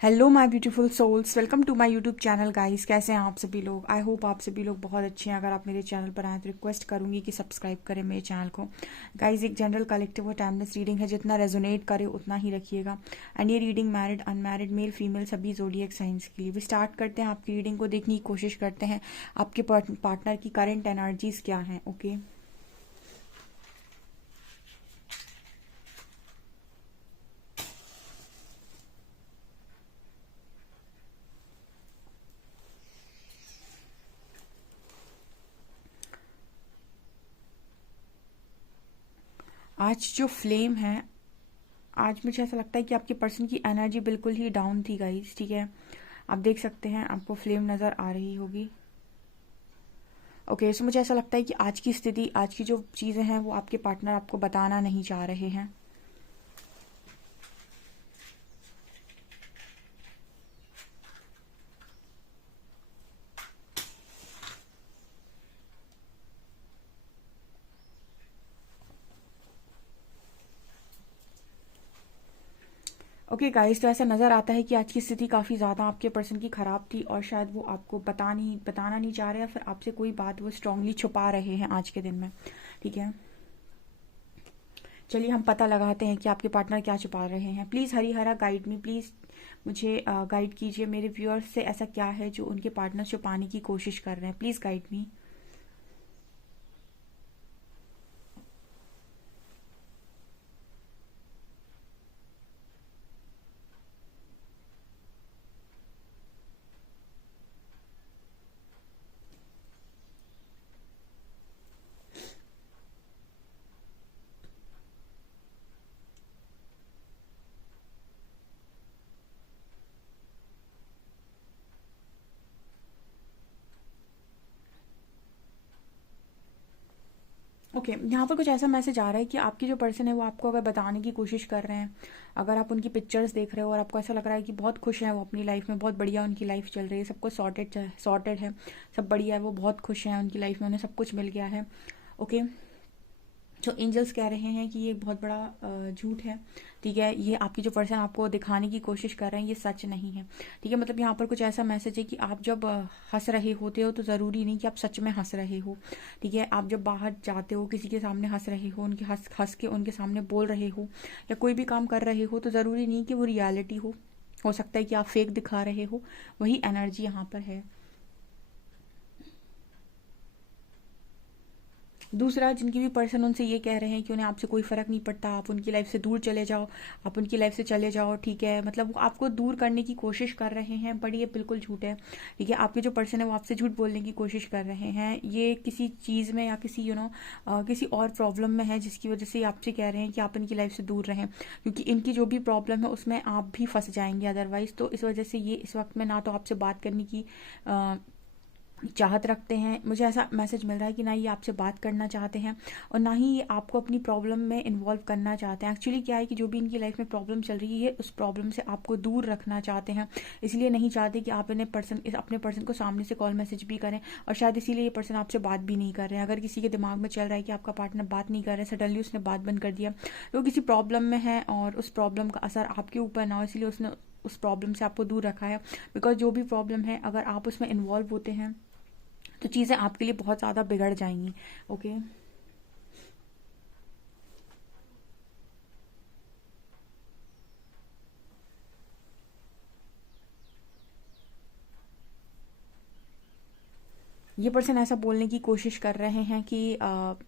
Hello my beautiful souls, welcome to my YouTube channel guys. कैसे हैं आप सभी लोग? आई होप आप सभी लोग बहुत अच्छे हैं। अगर आप मेरे चैनल पर आए तो रिक्वेस्ट करूंगी कि सब्सक्राइब करें मेरे चैनल को। गाइस, एक जनरल कलेक्टिव और टाइमलेस रीडिंग है, जितना रेजोनेट करे उतना ही रखिएगा। एंड ये reading married, unmarried, male female सभी जोडिएक साइंस के लिए भी स्टार्ट करते हैं। आपकी रीडिंग को देखने की कोशिश करते हैं आपके पार्टनर की करंट एनर्जीज क्या हैं। ओके, आज जो फ्लेम है, आज मुझे ऐसा लगता है कि आपके पर्सन की एनर्जी बिल्कुल ही डाउन थी गाइस। ठीक है, आप देख सकते हैं, आपको फ्लेम नज़र आ रही होगी। ओके, सो मुझे ऐसा लगता है कि आज की स्थिति, आज की जो चीज़ें हैं वो आपके पार्टनर आपको बताना नहीं चाह रहे हैं। ओके गाइस, तो ऐसा नज़र आता है कि आज की स्थिति काफ़ी ज़्यादा आपके पर्सन की ख़राब थी और शायद वो आपको बताना नहीं चाह रहे, या फिर आपसे कोई बात वो स्ट्रांगली छुपा रहे हैं आज के दिन में। ठीक है, चलिए हम पता लगाते हैं कि आपके पार्टनर क्या छुपा रहे हैं। Please Harihara guide me, please मुझे गाइड कीजिए। मेरे व्यूअर्स से ऐसा क्या है जो उनके पार्टनर छुपाने की कोशिश कर रहे हैं? Please guide me. ओके, यहाँ पर कुछ ऐसा मैसेज आ रहा है कि आपकी जो पर्सन है वो आपको अगर बताने की कोशिश कर रहे हैं, अगर आप उनकी पिक्चर्स देख रहे हो और आपको ऐसा लग रहा है कि बहुत खुश हैं वो अपनी लाइफ में, बहुत बढ़िया उनकी लाइफ चल रही है, सब कुछ सॉर्टेड है, सब बढ़िया है, वो बहुत खुश हैं, उनकी लाइफ में उन्हें सब कुछ मिल गया है। ओके, जो एंजल्स कह रहे हैं कि ये बहुत बड़ा झूठ है। ठीक है, ये आपकी जो पर्सन आपको दिखाने की कोशिश कर रहे हैं ये सच नहीं है। ठीक है, मतलब यहाँ पर कुछ ऐसा मैसेज है कि आप जब हंस रहे होते हो तो ज़रूरी नहीं कि आप सच में हंस रहे हो। ठीक है, आप जब बाहर जाते हो, किसी के सामने हंस रहे हो, उनके हंस हंस के उनके सामने बोल रहे हो, या कोई भी काम कर रहे हो, तो ज़रूरी नहीं कि वो रियलिटी हो सकता है कि आप फेक दिखा रहे हो। वही एनर्जी यहाँ पर है। दूसरा, जिनकी भी पर्सन उनसे ये कह रहे हैं कि उन्हें आपसे कोई फ़र्क नहीं पड़ता, आप उनकी लाइफ से दूर चले जाओ, आप उनकी लाइफ से चले जाओ। ठीक है, मतलब वो आपको दूर करने की कोशिश कर रहे हैं, बट ये बिल्कुल झूठ है। ठीक है, आपके जो पर्सन है वो आपसे झूठ बोलने की कोशिश कर रहे हैं। ये किसी चीज़ में या किसी किसी और प्रॉब्लम में है, जिसकी वजह से ये आपसे कह रहे हैं कि आप इनकी लाइफ से दूर रहें, क्योंकि इनकी जो भी प्रॉब्लम है उसमें आप भी फंस जाएंगे अदरवाइज। तो इस वजह से ये इस वक्त में ना तो आपसे बात करने की चाहत रखते हैं, मुझे ऐसा मैसेज मिल रहा है कि ना ये आपसे बात करना चाहते हैं और ना ही ये आपको अपनी प्रॉब्लम में इन्वॉल्व करना चाहते हैं। एक्चुअली क्या है कि जो भी इनकी लाइफ में प्रॉब्लम चल रही है उस प्रॉब्लम से आपको दूर रखना चाहते हैं, इसलिए नहीं चाहते कि आप अपने पर्सन को सामने से कॉल मैसेज भी करें, और शायद इसीलिए ये पर्सन आपसे बात भी नहीं कर रहे हैं। अगर किसी के दिमाग में चल रहा है कि आपका पार्टनर बात नहीं कर रहा है, सडनली उसने बात बंद कर दिया, तो किसी प्रॉब्लम में है और उस प्रॉब्लम का असर आपके ऊपर ना हो, इसलिए उसने उस प्रॉब्लम से आपको दूर रखा है। बिकॉज जो भी प्रॉब्लम है, अगर आप उसमें इन्वॉल्व होते हैं तो चीज़ें आपके लिए बहुत ज़्यादा बिगड़ जाएंगी। ओके, ये पर्सन ऐसा बोलने की कोशिश कर रहे हैं कि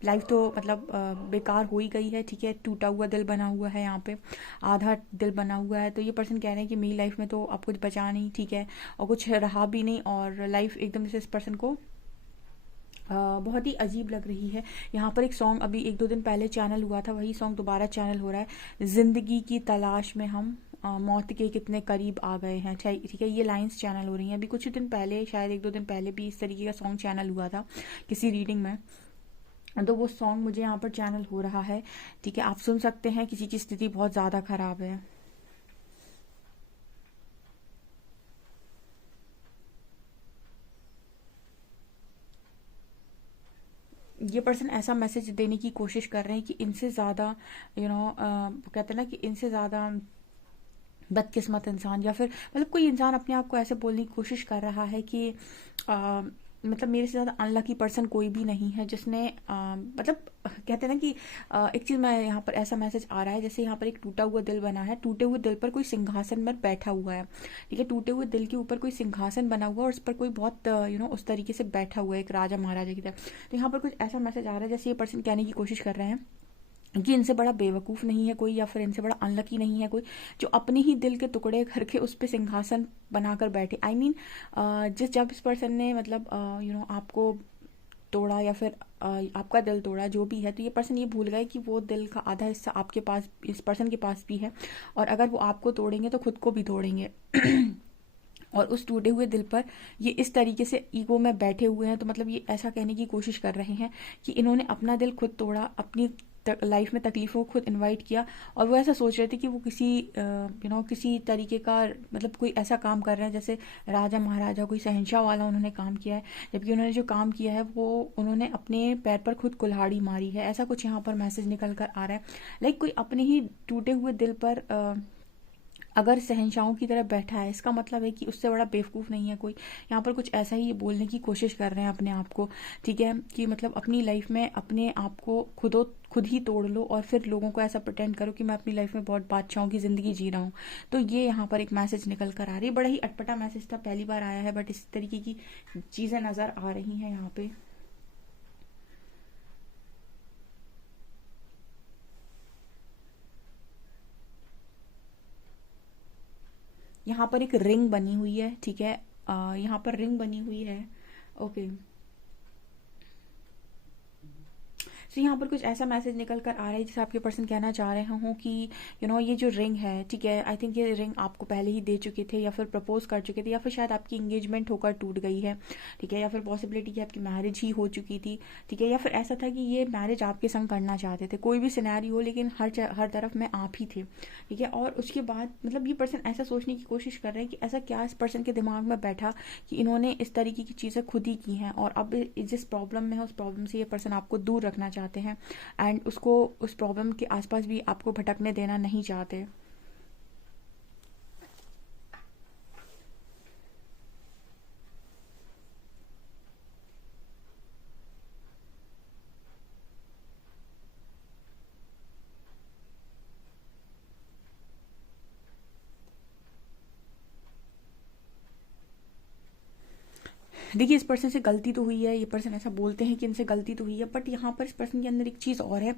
लाइफ तो मतलब बेकार हो ही गई है। ठीक है, टूटा हुआ दिल बना हुआ है, यहाँ पे आधा दिल बना हुआ है। तो ये पर्सन कह रहे हैं कि मेरी लाइफ में तो आप कुछ बचा नहीं। ठीक है, और कुछ रहा भी नहीं, और लाइफ एकदम से इस पर्सन को बहुत ही अजीब लग रही है। यहाँ पर एक सॉन्ग अभी एक दो दिन पहले चैनल हुआ था, वही सॉन्ग दोबारा चैनल हो रहा है। जिंदगी की तलाश में हम मौत के कितने करीब आ गए हैं। ठीक है, ये लाइंस चैनल हो रही हैं। अभी कुछ दिन पहले, शायद एक दो दिन पहले भी इस तरीके का सॉन्ग चैनल हुआ था किसी रीडिंग में, तो वो सॉन्ग मुझे यहाँ पर चैनल हो रहा है। ठीक है, आप सुन सकते हैं, किसी की स्थिति बहुत ज़्यादा खराब है। ये पर्सन ऐसा मैसेज देने की कोशिश कर रहे हैं कि इनसे ज़्यादा कहते हैं ना कि इनसे ज़्यादा बदकिस्मत इंसान, या फिर मतलब कोई इंसान अपने आप को ऐसे बोलने की कोशिश कर रहा है कि मतलब मेरे से ज़्यादा अनलकी पर्सन कोई भी नहीं है जिसने मतलब कहते हैं ना कि एक चीज़ मैं यहाँ पर ऐसा मैसेज आ रहा है जैसे यहाँ पर एक टूटा हुआ दिल बना है, टूटे हुए दिल पर कोई सिंहासन पर बैठा हुआ है। ठीक है, टूटे हुए दिल के ऊपर कोई सिंहासन बना हुआ है और उस पर कोई बहुत उस तरीके से बैठा हुआ है, एक राजा महाराजा की तरह। तो यहाँ पर कुछ ऐसा मैसेज आ रहा है जैसे ये पर्सन कहने की कोशिश कर रहे हैं कि इनसे बड़ा बेवकूफ़ नहीं है कोई, या फिर इनसे बड़ा अनलकी नहीं है कोई, जो अपने ही दिल के टुकड़े करके उस पर सिंहासन बनाकर बैठे। आई मीन जब इस पर्सन ने मतलब आपको तोड़ा या फिर आपका दिल तोड़ा जो भी है, तो ये पर्सन ये भूल गए कि वो दिल का आधा हिस्सा आपके पास, इस पर्सन के पास भी है, और अगर वो आपको तोड़ेंगे तो खुद को भी तोड़ेंगे। और उस टूटे हुए दिल पर ये इस तरीके से ईगो में बैठे हुए हैं। तो मतलब ये ऐसा कहने की कोशिश कर रहे हैं कि इन्होंने अपना दिल खुद तोड़ा, अपनी लाइफ में तकलीफ़ों को खुद इनवाइट किया, और वो ऐसा सोच रहे थे कि वो किसी किसी तरीके का मतलब कोई ऐसा काम कर रहे हैं जैसे राजा महाराजा, कोई शहंशाह वाला उन्होंने काम किया है, जबकि उन्होंने जो काम किया है वो उन्होंने अपने पैर पर खुद कुल्हाड़ी मारी है। ऐसा कुछ यहाँ पर मैसेज निकल कर आ रहा है। लाइक कोई अपने ही टूटे हुए दिल पर अगर शहंशाहों की तरह बैठा है, इसका मतलब है कि उससे बड़ा बेवकूफ़ नहीं है कोई। यहाँ पर कुछ ऐसा ही ये बोलने की कोशिश कर रहे हैं अपने आप को। ठीक है, कि मतलब अपनी लाइफ में अपने आप को खुद ही तोड़ लो और फिर लोगों को ऐसा प्रटेंड करो कि मैं अपनी लाइफ में बहुत बादशाहों की ज़िंदगी जी रहा हूँ। तो ये यहाँ पर एक मैसेज निकल कर आ रही है। बड़ा ही अटपटा मैसेज था, पहली बार आया है, बट इस तरीके की चीज़ें नज़र आ रही हैं यहाँ पे। यहाँ पर एक रिंग बनी हुई है। ठीक है, यहाँ पर रिंग बनी हुई है। ओके, तो यहाँ पर कुछ ऐसा मैसेज निकल कर आ रहा है जैसे आपके पर्सन कहना चाह रहे हों कि ये जो रिंग है, ठीक है, आई थिंक ये रिंग आपको पहले ही दे चुके थे, या फिर प्रपोज कर चुके थे, या फिर शायद आपकी इंगेजमेंट होकर टूट गई है। ठीक है, या फिर पॉसिबिलिटी कि आपकी मैरिज ही हो चुकी थी। ठीक है, या फिर ऐसा था कि ये मैरिज आपके संग करना चाहते थे, कोई भी सिनेरी हो, लेकिन हर तरफ में आप ही थे। ठीक है, और उसके बाद मतलब ये पर्सन ऐसा सोचने की कोशिश कर रहे हैं कि ऐसा क्या इस पर्सन के दिमाग में बैठा कि इन्होंने इस तरीके की चीज़ें खुद ही की हैं, और अब जिस प्रॉब्लम में है उस प्रॉब्लम से ये पर्सन आपको दूर रखना चाहते हैं, एंड उसको उस प्रॉब्लम के आसपास भी आपको भटकने देना नहीं चाहते। देखिए, इस पर्सन से गलती तो हुई है, ये पर्सन ऐसा बोलते हैं कि इनसे गलती तो हुई है, बट यहाँ पर इस पर्सन के अंदर एक चीज़ और है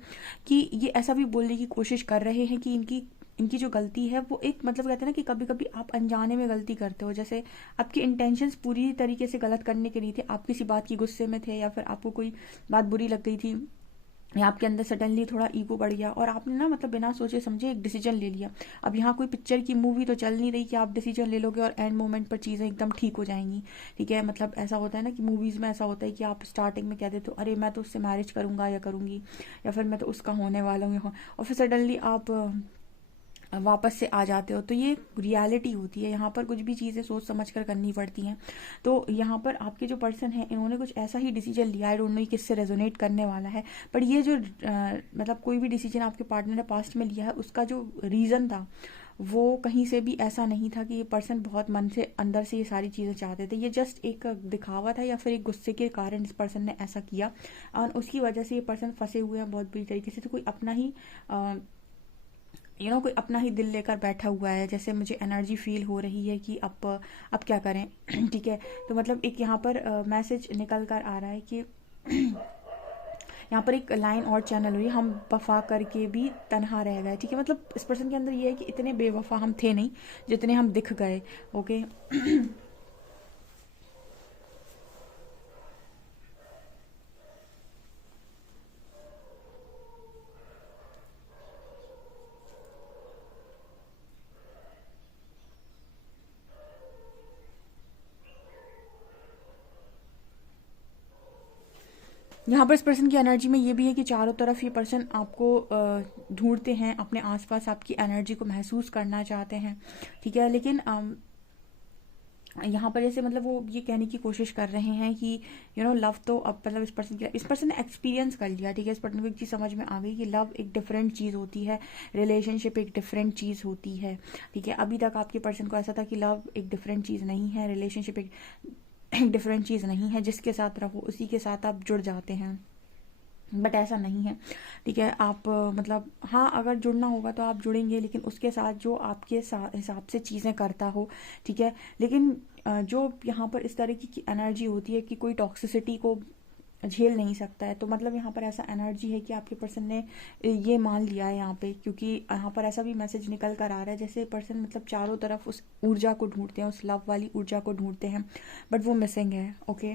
कि ये ऐसा भी बोलने की कोशिश कर रहे हैं कि इनकी इनकी जो गलती है वो एक मतलब कहते हैं ना कि कभी कभी आप अनजाने में गलती करते हो, जैसे आपके इंटेंशंस पूरी तरीके से गलत करने के नहीं थे, आप किसी बात की गुस्से में थे, या फिर आपको कोई बात बुरी लग गई थी, या आपके अंदर सडनली थोड़ा ईगो बढ़ गया और आपने ना मतलब बिना सोचे समझे एक डिसीजन ले लिया। अब यहाँ कोई पिक्चर की मूवी तो चल नहीं रही कि आप डिसीजन ले लोगे और एंड मोमेंट पर चीज़ें एकदम ठीक हो जाएंगी। ठीक है, मतलब ऐसा होता है ना कि मूवीज़ में ऐसा होता है कि आप स्टार्टिंग में कह देते हो अरे मैं तो उससे मैरिज करूँगा या करूँगी, या फिर मैं तो उसका होने वाला हूँ, और फिर सडनली आप वापस से आ जाते हो। तो ये रियलिटी होती है, यहाँ पर कुछ भी चीज़ें सोच समझ कर करनी पड़ती हैं। तो यहाँ पर आपके जो पर्सन है इन्होंने कुछ ऐसा ही डिसीजन लिया, आई डोंट नो किससे रेजोनेट करने वाला है, पर ये जो मतलब कोई भी डिसीजन आपके पार्टनर ने पास्ट में लिया है उसका जो रीज़न था वो कहीं से भी ऐसा नहीं था कि ये पर्सन बहुत मन से अंदर से ये सारी चीज़ें चाहते थे। ये जस्ट एक दिखावा था, या फिर एक गुस्से के कारण इस पर्सन ने ऐसा किया, और उसकी वजह से ये पर्सन फंसे हुए हैं बहुत बुरी तरीके से। तो कोई अपना ही कोई अपना ही दिल लेकर बैठा हुआ है, जैसे मुझे एनर्जी फील हो रही है कि अब क्या करें। ठीक है, तो मतलब एक यहाँ पर मैसेज निकल कर आ रहा है कि यहाँ पर एक लाइन और चैनल हुई, हम वफा करके भी तनहा रह गए। ठीक है, मतलब इस पर्सन के अंदर ये है कि इतने बेवफा हम थे नहीं जितने हम दिख गए। ओके, यहाँ पर इस पर्सन की एनर्जी में ये भी है कि चारों तरफ ये पर्सन आपको ढूंढते हैं, अपने आसपास आपकी एनर्जी को महसूस करना चाहते हैं। ठीक है, लेकिन यहाँ पर जैसे मतलब वो ये कहने की कोशिश कर रहे हैं कि लव तो अब मतलब इस पर्सन ने एक्सपीरियंस कर लिया, ठीक है। इस पर्सन को एक चीज़ समझ में आ गई कि लव एक डिफरेंट चीज़ होती है, रिलेशनशिप एक डिफरेंट चीज़ होती है, ठीक है। अभी तक आपके पर्सन को ऐसा था कि लव एक डिफरेंट चीज़ नहीं है, रिलेशनशिप एक डिफरेंट चीज़ नहीं है, जिसके साथ रहो उसी के साथ आप जुड़ जाते हैं, बट ऐसा नहीं है, ठीक है। आप मतलब हाँ, अगर जुड़ना होगा तो आप जुड़ेंगे, लेकिन उसके साथ जो आपके हिसाब से चीज़ें करता हो, ठीक है। लेकिन जो यहाँ पर इस तरीके की एनर्जी होती है कि कोई टॉक्सिसिटी को झेल नहीं सकता है, तो मतलब यहाँ पर ऐसा एनर्जी है कि आपके पर्सन ने ये मान लिया है यहाँ पे, क्योंकि यहाँ पर ऐसा भी मैसेज निकल कर आ रहा है जैसे पर्सन मतलब चारों तरफ उस ऊर्जा को ढूंढते हैं, उस लव वाली ऊर्जा को ढूंढते हैं, बट वो मिसिंग है। ओके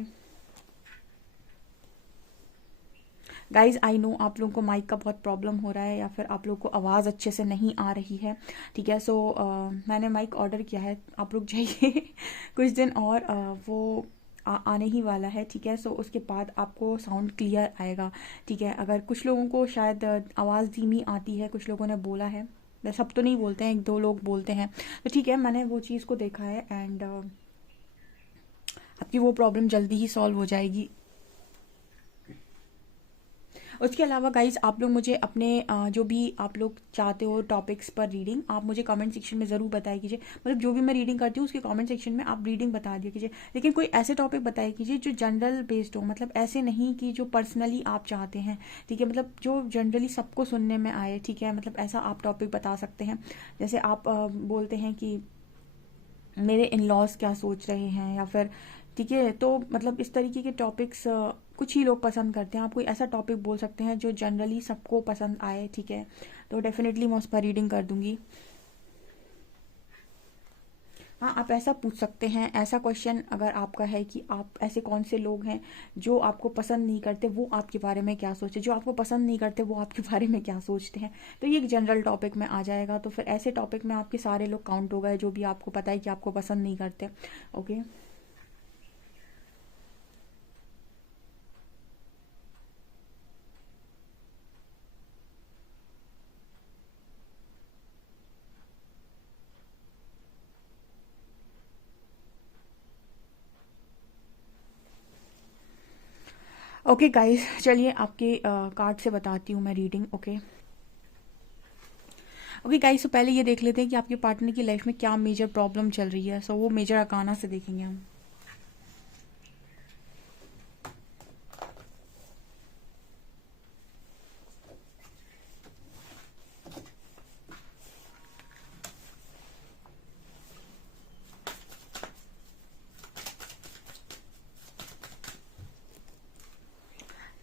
गाइज, आई नो आप लोगों को माइक का बहुत प्रॉब्लम हो रहा है या फिर आप लोगों को आवाज़ अच्छे से नहीं आ रही है, ठीक है। सो मैंने माइक ऑर्डर किया है, आप लोग जाइए कुछ दिन और वो आने ही वाला है, ठीक है। सो उसके बाद आपको साउंड क्लियर आएगा, ठीक है। अगर कुछ लोगों को शायद आवाज़ धीमी आती है, कुछ लोगों ने बोला है, सब तो नहीं बोलते हैं, एक दो लोग बोलते हैं, तो ठीक है, मैंने वो चीज़ को देखा है एंड आपकी वो प्रॉब्लम जल्दी ही सॉल्व हो जाएगी। उसके अलावा गाइज, आप लोग मुझे अपने जो भी आप लोग चाहते हो टॉपिक्स पर रीडिंग, आप मुझे कमेंट सेक्शन में ज़रूर बताया कीजिए। मतलब जो भी मैं रीडिंग करती हूँ उसके कमेंट सेक्शन में आप रीडिंग बता दिया कीजिए, लेकिन कोई ऐसे टॉपिक बताया कीजिए जो जनरल बेस्ड हो, मतलब ऐसे नहीं कि जो पर्सनली आप चाहते हैं, ठीक है। मतलब जो जनरली सबको सुनने में आए, ठीक है। मतलब ऐसा आप टॉपिक बता सकते हैं, जैसे आप बोलते हैं कि मेरे इन लॉज क्या सोच रहे हैं, या फिर ठीक है, तो मतलब इस तरीके के टॉपिक्स कुछ ही लोग पसंद करते हैं। आप कोई ऐसा टॉपिक बोल सकते हैं जो जनरली सबको पसंद आए, ठीक है। तो डेफिनेटली मैं उस पर रीडिंग कर दूंगी। हाँ, आप ऐसा पूछ सकते हैं, ऐसा क्वेश्चन अगर आपका है कि आप ऐसे कौन से लोग हैं जो आपको पसंद नहीं करते, वो आपके बारे में क्या सोचे, जो आपको पसंद नहीं करते वो आपके बारे में क्या सोचते हैं, तो ये एक जनरल टॉपिक में आ जाएगा। तो फिर ऐसे टॉपिक में आपके सारे लोग काउंट हो गए जो भी आपको पता है कि आपको पसंद नहीं करते। ओके ओके गाइस, चलिए आपके कार्ड से बताती हूँ मैं रीडिंग। ओके ओके गाइस, तो पहले ये देख लेते हैं कि आपके पार्टनर की लाइफ में क्या मेजर प्रॉब्लम चल रही है। सो वो मेजर अकाना से देखेंगे हम।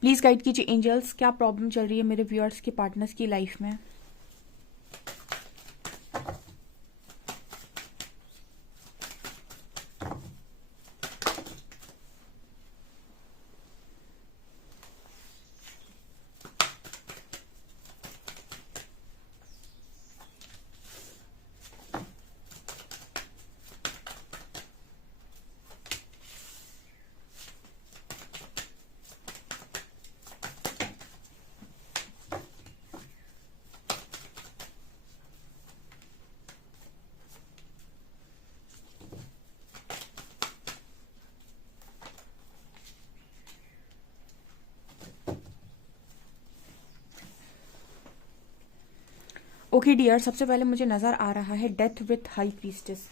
प्लीज़ गाइड कीजिए एंजल्स, क्या प्रॉब्लम चल रही है मेरे व्यूअर्स के पार्टनर्स की लाइफ में। ओके डियर, सबसे पहले मुझे नज़र आ रहा है डेथ विथ हाई प्रीस्टेस।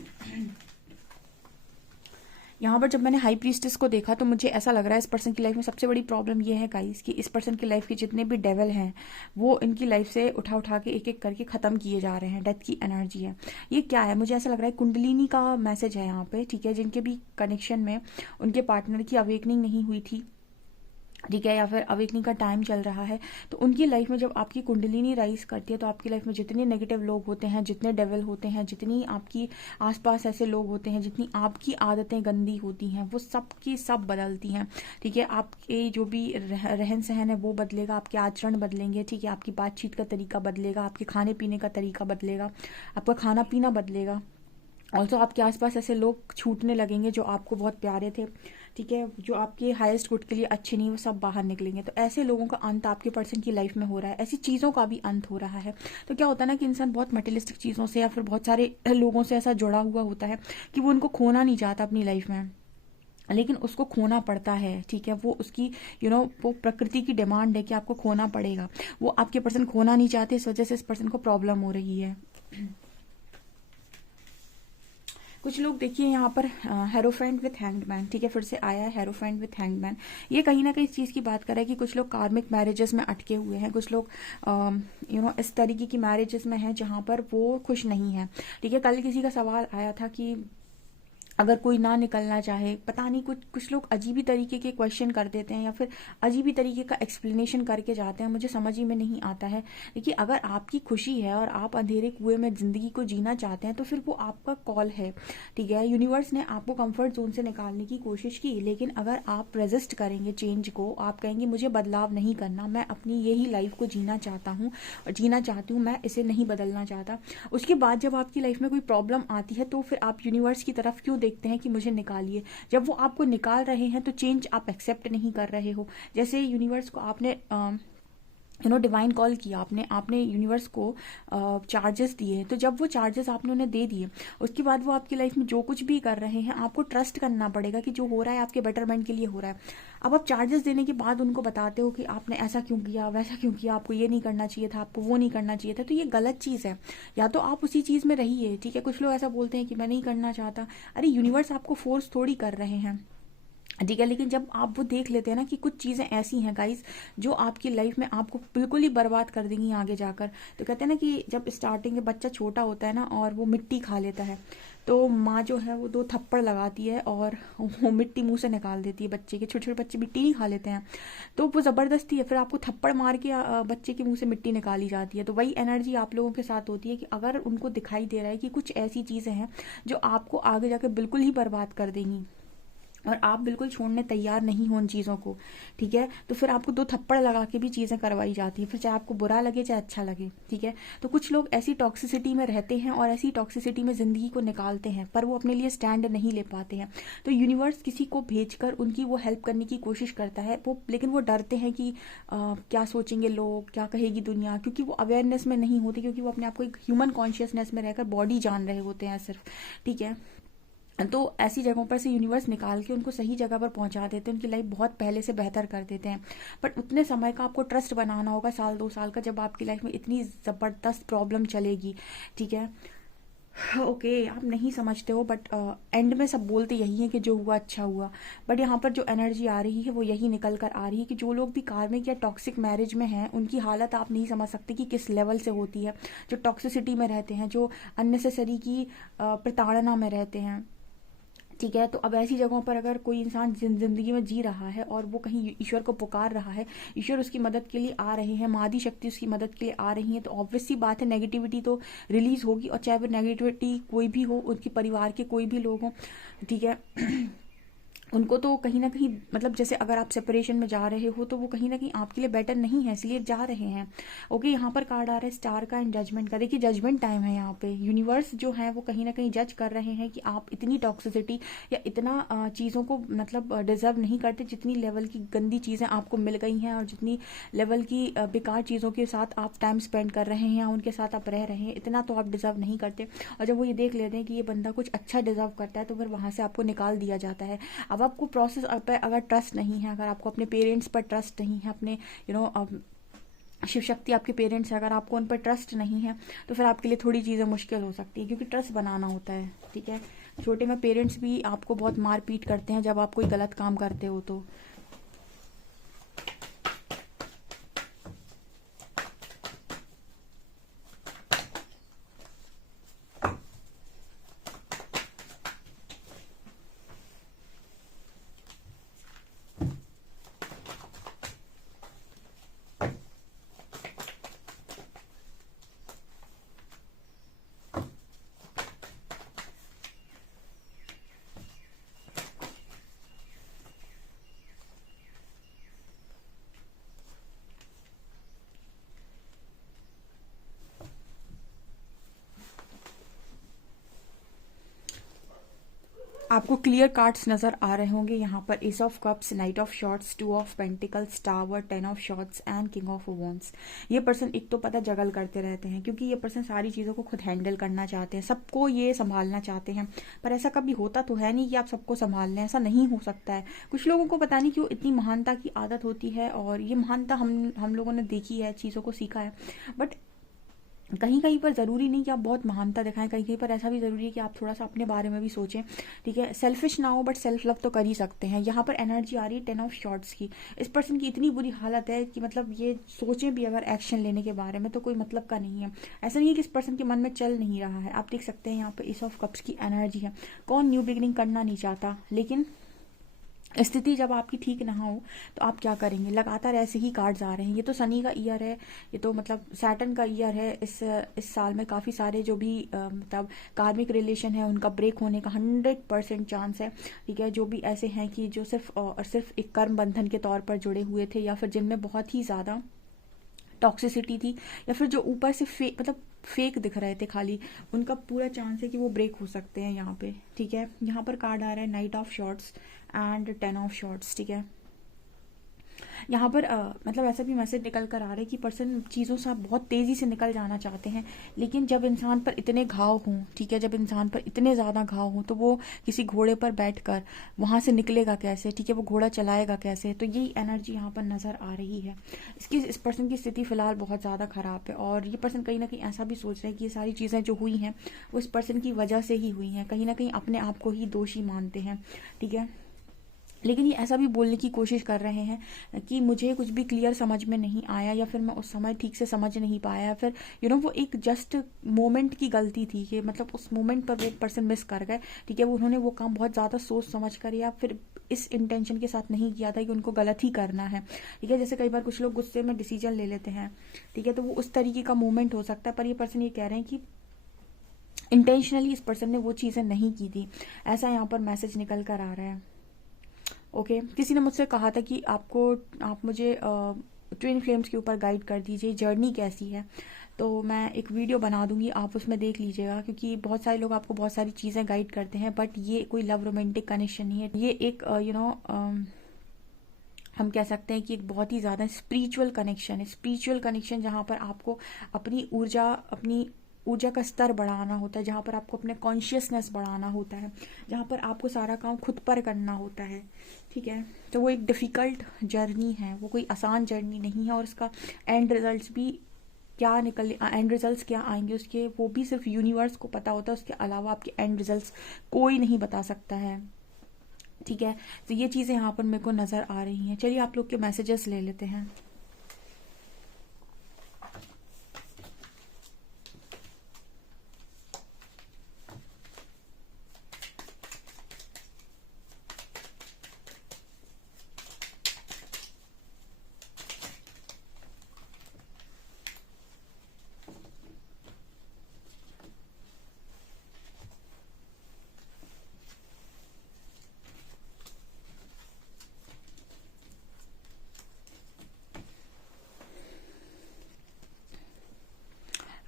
यहाँ पर जब मैंने हाई प्रीस्टेस को देखा तो मुझे ऐसा लग रहा है इस पर्सन की लाइफ में सबसे बड़ी प्रॉब्लम ये है गाइस कि इस पर्सन की लाइफ के जितने भी डेवल हैं वो इनकी लाइफ से उठा उठा के एक एक करके ख़त्म किए जा रहे हैं। डेथ की एनर्जी है ये। क्या है, मुझे ऐसा लग रहा है कुंडलिनी का मैसेज है यहाँ पे, ठीक है। जिनके भी कनेक्शन में उनके पार्टनर की अवेकनिंग नहीं हुई थी, ठीक है, या फिर अवेकनिंग का टाइम चल रहा है, तो उनकी लाइफ में जब आपकी कुंडलिनी राइज करती है तो आपकी लाइफ में जितने नेगेटिव लोग होते हैं, जितने डेविल होते हैं, जितनी आपकी आसपास ऐसे लोग होते हैं, जितनी आपकी आदतें गंदी होती हैं, वो सब की सब बदलती हैं, ठीक है। आपके जो भी रहन सहन है वो बदलेगा, आपके आचरण बदलेंगे, ठीक है। आपकी बातचीत का तरीका बदलेगा, आपके खाने पीने का तरीका बदलेगा, आपका खाना पीना बदलेगा, ऑल्सो आपके आसपास ऐसे लोग छूटने लगेंगे जो आपको बहुत प्यारे थे, ठीक है, जो आपके हाईएस्ट गुड के लिए अच्छे नहीं, वो सब बाहर निकलेंगे। तो ऐसे लोगों का अंत आपके पर्सन की लाइफ में हो रहा है, ऐसी चीज़ों का भी अंत हो रहा है। तो क्या होता है ना कि इंसान बहुत मटेरियलिस्टिक चीज़ों से या फिर बहुत सारे लोगों से ऐसा जुड़ा हुआ होता है कि वो उनको खोना नहीं चाहता अपनी लाइफ में, लेकिन उसको खोना पड़ता है, ठीक है। वो उसकी वो प्रकृति की डिमांड है कि आपको खोना पड़ेगा। वो आपके पर्सन खोना नहीं चाहते, इस वजह से इस पर्सन को प्रॉब्लम हो रही है। कुछ लोग देखिए यहाँ पर हेरोफेंट विथ हैंगमैन, ठीक है, फिर से आया है हेरोफेंट विथ हैंगमैन। ये कहीं ना कहीं इस चीज़ की बात कर रहा है कि कुछ लोग कार्मिक मैरिजेस में अटके हुए हैं, कुछ लोग इस तरीके की मैरिजेस में हैं जहाँ पर वो खुश नहीं है, ठीक है। कल किसी का सवाल आया था कि अगर कोई ना निकलना चाहे, पता नहीं, कुछ कुछ लोग अजीब ही तरीके के क्वेश्चन कर देते हैं या फिर अजीब ही तरीके का एक्सप्लेनेशन करके जाते हैं, मुझे समझ ही में नहीं आता है। देखिए, अगर आपकी खुशी है और आप अंधेरे कुएं में ज़िंदगी को जीना चाहते हैं तो फिर वो आपका कॉल है, ठीक है। यूनिवर्स ने आपको कंफर्ट जोन से निकालने की कोशिश की, लेकिन अगर आप रेजिस्ट करेंगे चेंज को, आप कहेंगे मुझे बदलाव नहीं करना, मैं अपनी यही लाइफ को जीना चाहता हूँ और जीना चाहती हूँ, मैं इसे नहीं बदलना चाहता, उसके बाद जब आपकी लाइफ में कोई प्रॉब्लम आती है तो फिर आप यूनिवर्स की तरफ क्यों देखते हैं कि मुझे निकालिए। जब वो आपको निकाल रहे हैं तो चेंज आप एक्सेप्ट नहीं कर रहे हो। जैसे यूनिवर्स को आपने डिवाइन कॉल किया, आपने आपने यूनिवर्स को चार्जेस दिए, तो जब वो चार्जेस आपने उन्हें दे दिए, उसके बाद वो आपकी लाइफ में जो कुछ भी कर रहे हैं आपको ट्रस्ट करना पड़ेगा कि जो हो रहा है आपके बेटरमेंट के लिए हो रहा है। अब आप चार्जेस देने के बाद उनको बताते हो कि आपने ऐसा क्यों किया, वैसा क्यों किया, आपको ये नहीं करना चाहिए था, आपको वो नहीं करना चाहिए था, तो ये गलत चीज़ है। या तो आप उसी चीज़ में रहिए, ठीक है। कुछ लोग ऐसा बोलते हैं कि मैं नहीं करना चाहता, अरे यूनिवर्स आपको फोर्स थोड़ी कर रहे हैं, ठीक है। लेकिन जब आप वो देख लेते हैं ना कि कुछ चीज़ें ऐसी हैं गाइस जो आपकी लाइफ में आपको बिल्कुल ही बर्बाद कर देंगी आगे जाकर, तो कहते हैं ना कि जब स्टार्टिंग में बच्चा छोटा होता है ना और वो मिट्टी खा लेता है, तो माँ जो है वो 2 थप्पड़ लगाती है और वो मिट्टी मुंह से निकाल देती है बच्चे के। छोटे छोटे बच्चे मिट्टी नहीं खा लेते हैं, तो वो ज़बरदस्ती है, फिर आपको थप्पड़ मार के बच्चे के मुंह से मिट्टी निकाली जाती है। तो वही एनर्जी आप लोगों के साथ होती है कि अगर उनको दिखाई दे रहा है कि कुछ ऐसी चीज़ें हैं जो आपको आगे जाकर बिल्कुल ही बर्बाद कर देंगी और आप बिल्कुल छोड़ने तैयार नहीं हो उन चीज़ों को, ठीक है, तो फिर आपको 2 थप्पड़ लगा के भी चीज़ें करवाई जाती है, फिर चाहे आपको बुरा लगे चाहे अच्छा लगे, ठीक है। तो कुछ लोग ऐसी टॉक्सिसिटी में रहते हैं और ऐसी टॉक्सिसिटी में ज़िंदगी को निकालते हैं, पर वो अपने लिए स्टैंड नहीं ले पाते हैं। तो यूनिवर्स किसी को भेजकर उनकी वो हेल्प करने की कोशिश करता है, वो लेकिन वो डरते हैं कि क्या सोचेंगे लोग, क्या कहेगी दुनिया, क्योंकि वो अवेयरनेस में नहीं होते, क्योंकि वो अपने आप को एक ह्यूमन कॉन्शियसनेस में रहकर बॉडी जान रहे होते हैं सिर्फ, ठीक है। तो ऐसी जगहों पर से यूनिवर्स निकाल के उनको सही जगह पर पहुंचा देते हैं, उनकी लाइफ बहुत पहले से बेहतर कर देते हैं। बट उतने समय का आपको ट्रस्ट बनाना होगा, 1-2 साल का, जब आपकी लाइफ में इतनी ज़बरदस्त प्रॉब्लम चलेगी, ठीक है। ओके, आप नहीं समझते हो, बट एंड में सब बोलते यही है कि जो हुआ अच्छा हुआ। बट यहाँ पर जो एनर्जी आ रही है वो यही निकल कर आ रही है कि जो लोग भी कार्मिक या टॉक्सिक मैरिज में हैं उनकी हालत आप नहीं समझ सकते कि किस लेवल से होती है। जो टॉक्सिसिटी में रहते हैं, जो अननेसेसरी की प्रताड़ना में रहते हैं, ठीक है। तो अब ऐसी जगहों पर अगर कोई इंसान जिंदगी में जी रहा है और वो कहीं ईश्वर को पुकार रहा है, ईश्वर उसकी मदद के लिए आ रहे हैं, मादी शक्ति उसकी मदद के लिए आ रही है, तो ऑब्वियस सी बात है नेगेटिविटी तो रिलीज होगी, और चाहे वो नेगेटिविटी कोई भी हो, उनके परिवार के कोई भी लोग हों, ठीक है। उनको तो कहीं ना कहीं, मतलब जैसे अगर आप सेपरेशन में जा रहे हो तो वो कहीं ना कहीं आपके लिए बेटर नहीं है, इसलिए जा रहे हैं। ओके, यहाँ पर कार्ड आ रहा है स्टार का एंड जजमेंट का। देखिए, जजमेंट टाइम है यहाँ पे, यूनिवर्स जो है वो कहीं ना कहीं जज कर रहे हैं कि आप इतनी टॉक्सिसिटी या इतना चीज़ों को मतलब डिजर्व नहीं करते, जितनी लेवल की गंदी चीज़ें आपको मिल गई हैं और जितनी लेवल की बेकार चीज़ों के साथ आप टाइम स्पेंड कर रहे हैं या उनके साथ आप रह रहे हैं, इतना तो आप डिजर्व नहीं करते। और जब वो ये देख लेते हैं कि ये बंदा कुछ अच्छा डिजर्व करता है तो फिर वहाँ से आपको निकाल दिया जाता है। अब आपको प्रोसेस पर अगर ट्रस्ट नहीं है, अगर आपको अपने पेरेंट्स पर ट्रस्ट नहीं है, अपने शिव शक्ति आपके पेरेंट्स है, अगर आपको उन पर ट्रस्ट नहीं है, तो फिर आपके लिए थोड़ी चीज़ें मुश्किल हो सकती है, क्योंकि ट्रस्ट बनाना होता है, ठीक है। छोटे में पेरेंट्स भी आपको बहुत मार पीट करते हैं जब आप कोई गलत काम करते हो तो। आपको क्लियर कार्ड्स नजर आ रहे होंगे यहाँ पर, S of cups, night of shorts, two of pentacles, tower, 10 of shorts and king of wands. ये पर्सन एक तो पता जगल करते रहते हैं, क्योंकि ये पर्सन सारी चीज़ों को खुद हैंडल करना चाहते हैं, सबको ये संभालना चाहते हैं, पर ऐसा कभी होता तो है नहीं कि आप सबको संभाल लें, ऐसा नहीं हो सकता है। कुछ लोगों को पता नहीं क्यों इतनी महानता की आदत होती है, और ये महानता हम लोगों ने देखी है, चीज़ों को सीखा है, बट कहीं कहीं पर ज़रूरी नहीं कि आप बहुत महानता दिखाएं, कहीं कहीं पर ऐसा भी ज़रूरी है कि आप थोड़ा सा अपने बारे में भी सोचें, ठीक है। सेल्फिश ना हो, बट सेल्फ लव तो कर ही सकते हैं। यहाँ पर एनर्जी आ रही है 10 ऑफ शॉर्ट्स की। इस पर्सन की इतनी बुरी हालत है कि मतलब ये सोचें भी अगर एक्शन लेने के बारे में तो कोई मतलब का नहीं है। ऐसा नहीं है कि इस पर्सन के मन में चल नहीं रहा है, आप देख सकते हैं यहाँ पर एस ऑफ कप्स की एनर्जी है। कौन न्यू बिगिनिंग करना नहीं चाहता, लेकिन स्थिति जब आपकी ठीक ना हो तो आप क्या करेंगे। लगातार ऐसे ही कार्ड्स आ रहे हैं। ये तो शनि का ईयर है, ये तो मतलब सैटर्न का ईयर है। इस साल में काफ़ी सारे जो भी मतलब कार्मिक रिलेशन है उनका ब्रेक होने का 100% चांस है, ठीक है। जो भी ऐसे हैं कि जो सिर्फ और सिर्फ एक कर्म बंधन के तौर पर जुड़े हुए थे, या फिर जिनमें बहुत ही ज़्यादा टॉक्सिसिटी थी, या फिर जो ऊपर से फेक दिख रहे थे खाली, उनका पूरा चांस है कि वो ब्रेक हो सकते हैं यहाँ पे, ठीक है। यहाँ पर कार्ड आ रहा है night of shorts and 10 of shorts, ठीक है। यहाँ पर मतलब ऐसा भी मैसेज निकल कर आ रहा है कि पर्सन चीज़ों से बहुत तेज़ी से निकल जाना चाहते हैं, लेकिन जब इंसान पर इतने घाव हों, ठीक है, जब इंसान पर इतने ज़्यादा घाव हों तो वो किसी घोड़े पर बैठकर वहाँ से निकलेगा कैसे, ठीक है, वो घोड़ा चलाएगा कैसे। तो यही एनर्जी यहाँ पर नज़र आ रही है। इस पर्सन की स्थिति फ़िलहाल बहुत ज़्यादा ख़राब है, और ये पर्सन कहीं ना कहीं ऐसा भी सोच रहे हैं कि ये सारी चीज़ें जो हुई हैं वो इस पर्सन की वजह से ही हुई हैं, कहीं ना कहीं अपने आप को ही दोषी मानते हैं, ठीक है। लेकिन ये ऐसा भी बोलने की कोशिश कर रहे हैं कि मुझे कुछ भी क्लियर समझ में नहीं आया, या फिर मैं उस समय ठीक से समझ नहीं पाया, या फिर वो एक जस्ट मोमेंट की गलती थी कि मतलब उस मोमेंट पर वो पर्सन मिस कर गए, ठीक है। वो उन्होंने वो काम बहुत ज़्यादा सोच समझ कर या फिर इस इंटेंशन के साथ नहीं किया था कि उनको गलत ही करना है, ठीक है। जैसे कई बार कुछ लोग गुस्से में डिसीजन ले लेते हैं, ठीक है, तो वो उस तरीके का मोमेंट हो सकता है, पर ये पर्सन ये कह रहे हैं कि इंटेंशनली इस पर्सन ने वो चीज़ें नहीं की थी, ऐसा यहाँ पर मैसेज निकल कर आ रहा है। ओके किसी ने मुझसे कहा था कि आप मुझे ट्विन फ्लेम्स के ऊपर गाइड कर दीजिए, जर्नी कैसी है। तो मैं एक वीडियो बना दूंगी, आप उसमें देख लीजिएगा, क्योंकि बहुत सारे लोग आपको बहुत सारी चीज़ें गाइड करते हैं, बट ये कोई लव रोमांटिक कनेक्शन नहीं है। ये एक हम कह सकते हैं कि एक बहुत ही ज़्यादा स्पिरिचुअल कनेक्शन है। स्पिरिचुअल कनेक्शन जहाँ पर आपको अपनी ऊर्जा का स्तर बढ़ाना होता है, जहाँ पर आपको अपने कॉन्शियसनेस बढ़ाना होता है, जहाँ पर आपको सारा काम खुद पर करना होता है, ठीक है। तो वो एक डिफ़िकल्ट जर्नी है, वो कोई आसान जर्नी नहीं है, और उसका एंड रिजल्ट्स भी एंड रिजल्ट्स क्या आएंगे उसके, वो भी सिर्फ यूनिवर्स को पता होता है। उसके अलावा आपके एंड रिजल्ट्स कोई नहीं बता सकता है, ठीक है। तो ये चीज़ें यहाँ पर मेरे को नज़र आ रही हैं। चलिए आप लोग के मैसेजेस ले लेते हैं।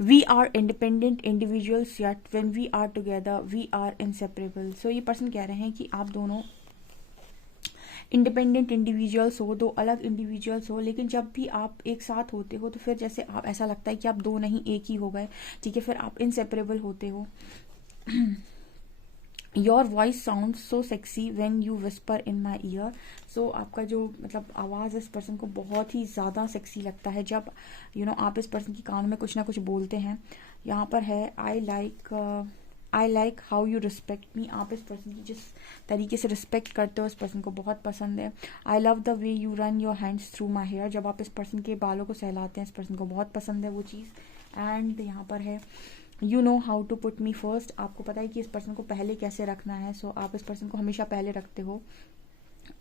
We are independent individuals, yet when we are together we are inseparable। So ये पर्सन कह रहे हैं कि आप दोनों इंडिपेंडेंट इंडिविजुअल्स हो, दो अलग इंडिविजुअल्स हो, लेकिन जब भी आप एक साथ होते हो तो फिर जैसे आप ऐसा लगता है कि आप दो नहीं एक ही हो गए, ठीक है, फिर आप इनसेपरेबल होते हो। Your voice sound so sexy when you whisper in my ear. So आपका जो मतलब आवाज़ इस पर्सन को बहुत ही ज़्यादा सेक्सी लगता है जब आप इस पर्सन की कान में कुछ ना कुछ बोलते हैं। यहाँ पर है I like how you respect मी। आप इस पर्सन की जिस तरीके से रिस्पेक्ट करते हो इस पर्सन को बहुत पसंद है। I love the way you run your hands through my hair. जब आप इस पर्सन के बालों को सहलाते हैं इस पर्सन को बहुत पसंद है वो चीज़। एंड यहाँ पर है you know how to put me first. आपको पता है कि इस पर्सन को पहले कैसे रखना है। सो आप इस पर्सन को हमेशा पहले रखते हो।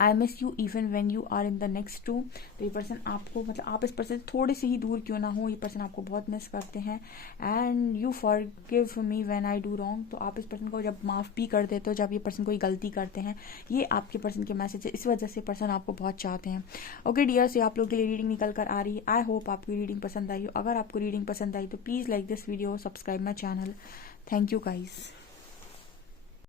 I miss you even when you are in the next to. तो ये पर्सन आपको मतलब आप इस पर्सन थोड़े से ही दूर क्यों ना हो, ये पर्सन आपको बहुत मिस करते हैं। And you forgive me when I do wrong. तो आप इस पर्सन को जब माफ़ भी कर देते हो जब ये पर्सन कोई गलती करते हैं। ये आपके पर्सन के मैसेज है, इस वजह से पर्सन आपको बहुत चाहते हैं। ओके डियर, से आप लोग के लिए रीडिंग निकल कर आ रही है। आई होप आपको रीडिंग पसंद आई हो। अगर आपको रीडिंग पसंद आई तो please like this video, subscribe my channel. Thank you guys.